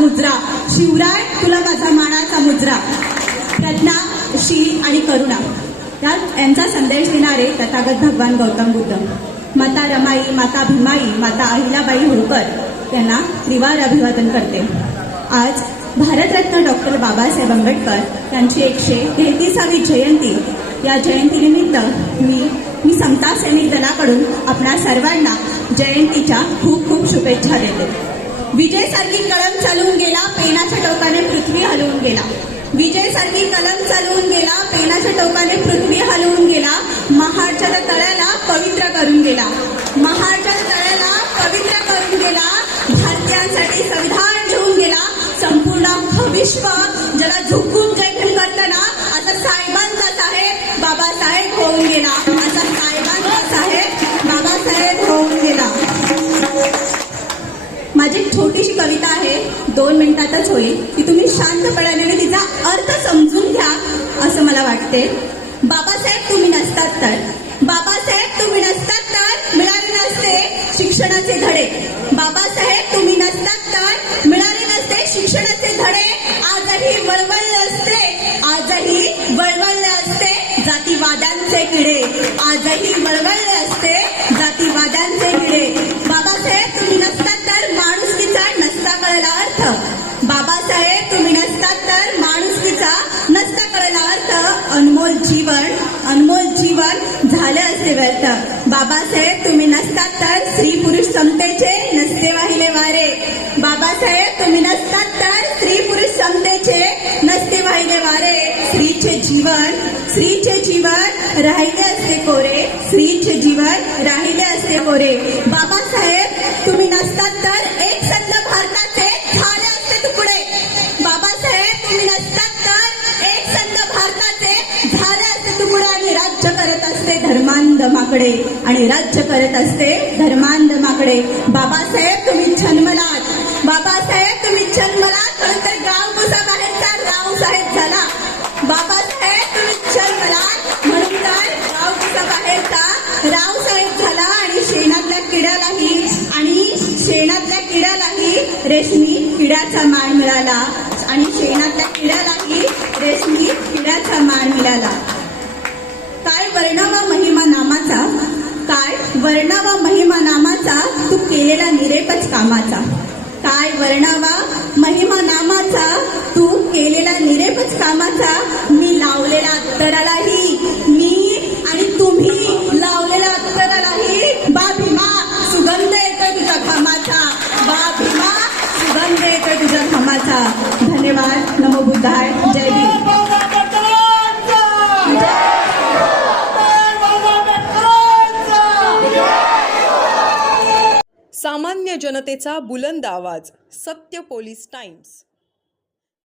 मुजरा. शिवराय तुला माझा मानाचा मुजरा. प्रज्ञा शील आणि करुणा. यात यांचा संदेश देणारे तथागत भगवान गौतम बुद्ध. माता रमाई माता भीमाई माता अहिल्याबाई होळकर यांना त्रिवार अभिवादन करते. आज भारतरत्न डॉक्टर बाबासाहेब आंबेडकर यांची एकशे तेहतीसावी जयंती. या जयंतीनिमित्त मी मी समता सैनिक दलाकडून आपणा सर्वांना जयंतीच्या खूप खूप शुभेच्छा देते. विजय सारखी कलम चालवून गेला पेनाच्या टोकाने पृथ्वी हलवून गेला. विजय सारखी कलम चालवून गेला पेनाच्या टोकाने पृथ्वी हलवून गेला. महाडच्या तळ्याला पवित्र करून गेला. महाडच्या तळ्याला पवित्र करून गेला. भारतीयांसाठी संविधान घेऊन गेला. संपूर्ण विश्व ज्याला झुकून जय करताना आता साहेबांचा साहेब बाबासाहेब होऊन गेला. माझी एक छोटीशी कविता आहे दोन मिनिटातच होईल ती तुम्ही शांतपणाने आणि तिचा अर्थ समजून घ्या असं मला वाटते. बाबासाहेब तुम्ही नसतात तर. बाबासाहेब तुम्ही नसतात तर मिळाले नसते शिक्षणाचे धडे. बाबासाहेब तुम्ही नसतात तर मिळाले नसते शिक्षणाचे धडे. आजही वळवळले असते आजही वळवळले असते जातीवाद्यांचे किडे. आजही वळवळले जीवन अनमोल जीवन झाले असे व्यर्थ बाबासाहेब तुम्ही नसतात तर स्त्री पुरुष समतेचे नसते वाहिले वारे. बाबासाहेब तुम्ही नसतात तर स्त्री पुरुष समतेचे नसते वाहिले वारे. स्त्रीचे जीवन स्त्रीचे जीवन राहिले असते कोरे. स्त्रीचे जीवन राहिले असते कोरे. बाबासाहेब धर्मांध माकडे आणि राज्य करत असते धर्मांध माकडे बाबासाहेब तुम्ही जन्मलात बाबासाहेब तुम्ही जन्मलात म्हणून तर गाव कुसा बाहेरचा रावसाहेब झाला. बाबासाहेब तुम्ही जन्मलात म्हणून तर गाव कुसा बाहेरचा रावसाहेब झाला आणि शेणातल्या किड्यालाही आणि शेणातल्या किड्यालाही रेशमी किड्याचा मान मिळाला. आणि शेणातल्या किड्यालाही रेशमी किड्याचा मान मिळाला काय वर्णावा महिमा नामाचा काय वर्णावा महिमा नामाचा तू केलेला निरेपच कामाचा. काय वर्णावा महिमा नामाचा तू केलेला निरेपच कामाचा? मी लावलेला अत्तरालाही मी आणि तुम्ही लावलेला अत्तरालाही बा भीमा सुगंध येतो तुझ्या घामाचा. बा भीमा सुगंध येतो तुझ्या घामाचा. धन्यवाद नमो बुद्धाय. जय सामान्य जनतेचा बुलंद आवाज सत्य पोलीस टाइम्स.